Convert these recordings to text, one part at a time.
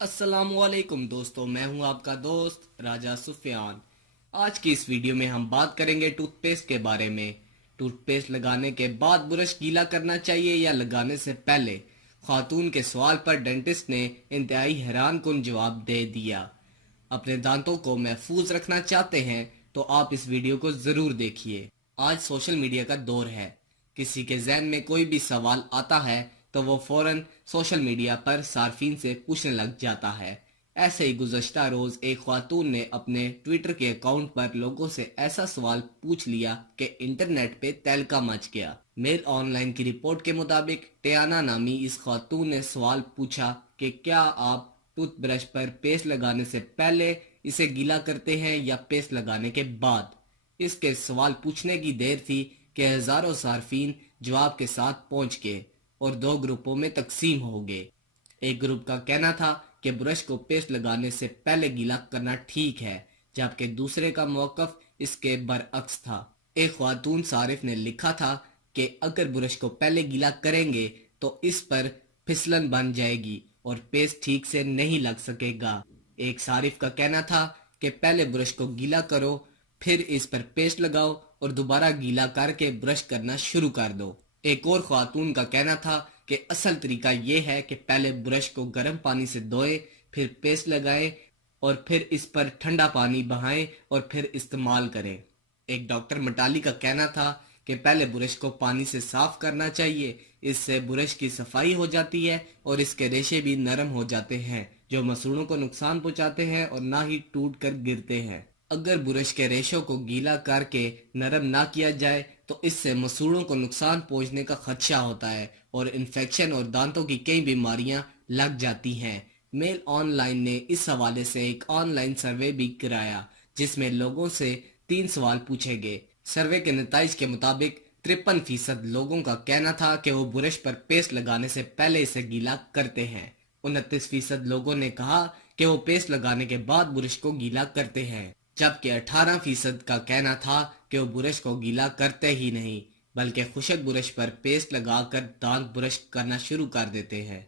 अस्सलाम वालेकुम दोस्तों, मैं हूं आपका दोस्त राजा सुफियान। आज की इस वीडियो में हम बात करेंगे टूथपेस्ट के बारे में। टूथपेस्ट लगाने के बाद ब्रश गीला करना चाहिए या लगाने से पहले? खातून के सवाल पर डेंटिस्ट ने इंतहाई हैरानकुन जवाब दे दिया। अपने दांतों को महफूज रखना चाहते हैं तो आप इस वीडियो को जरूर देखिए। आज सोशल मीडिया का दौर है। किसी के जहन में कोई भी सवाल आता है तो वो फौरन सोशल मीडिया पर सार्फिन से पूछने लग जाता है। ऐसे ही गुज़श्ता रोज एक खातून ने अपने ट्विटर के अकाउंट पर लोगों से ऐसा सवाल पूछ लिया कि इंटरनेट पे तहलका मच गया। मेल ऑनलाइन की रिपोर्ट के मुताबिक टियाना नामी इस खातून ने सवाल पूछा कि क्या आप टूथब्रश पर पेस्ट लगाने से पहले इसे गीला करते हैं या पेस्ट लगाने के बाद। इसके सवाल पूछने की देर थी कि हजारों सार्फिन जवाब के साथ पहुंच गए और दो ग्रुपों में तकसीम हो गए। एक ग्रुप का कहना था कि ब्रश को पेस्ट लगाने से पहले गीला करना ठीक है, जबकि दूसरे का मौकफ इसके बरअक्स था। एक खातून सारिफ ने लिखा था कि अगर ब्रश को पहले गीला करेंगे तो इस पर फिसलन बन जाएगी और पेस्ट ठीक से नहीं लग सकेगा। एक सारिफ का कहना था कि पहले ब्रश को गीला करो, फिर इस पर पेस्ट लगाओ और दोबारा गीला करके ब्रश करना शुरू कर दो। एक और खातून का कहना था कि असल तरीका यह है कि पहले ब्रश को गर्म पानी से धोएं, फिर पेस्ट लगाएं और फिर इस पर ठंडा पानी बहाएं और फिर इस्तेमाल करें। एक डॉक्टर मटाली का कहना था कि पहले ब्रश को पानी से साफ करना चाहिए, इससे ब्रश की सफाई हो जाती है और इसके रेशे भी नरम हो जाते हैं जो मसूड़ों को नुकसान पहुंचाते हैं और ना ही टूट कर गिरते हैं। अगर ब्रश के रेशों को गीला करके नरम ना किया जाए तो इससे मसूड़ों को नुकसान पहुंचने का खदशा होता है और इन्फेक्शन और दांतों की कई बीमारियां लग जाती हैं। मेल ऑनलाइन ने इस हवाले से एक ऑनलाइन सर्वे भी कराया जिसमें लोगों से 3 सवाल पूछे गए। सर्वे के नतीजे के मुताबिक 53% लोगों का कहना था कि वो ब्रश पर पेस्ट लगाने से पहले इसे गीला करते हैं। 29% लोगों ने कहा कि वो पेस्ट लगाने के बाद ब्रश को गीला करते हैं, जबकि 18% का कहना था कि वो ब्रश को गीला करते ही नहीं बल्कि खुशक ब्रश पर पेस्ट लगाकर दांत ब्रश करना शुरू कर देते हैं।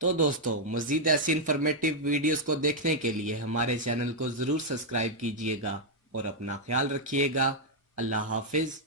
तो दोस्तों, मजीद ऐसी इंफॉर्मेटिव वीडियोस को देखने के लिए हमारे चैनल को जरूर सब्सक्राइब कीजिएगा और अपना ख्याल रखिएगा। अल्लाह हाफिज।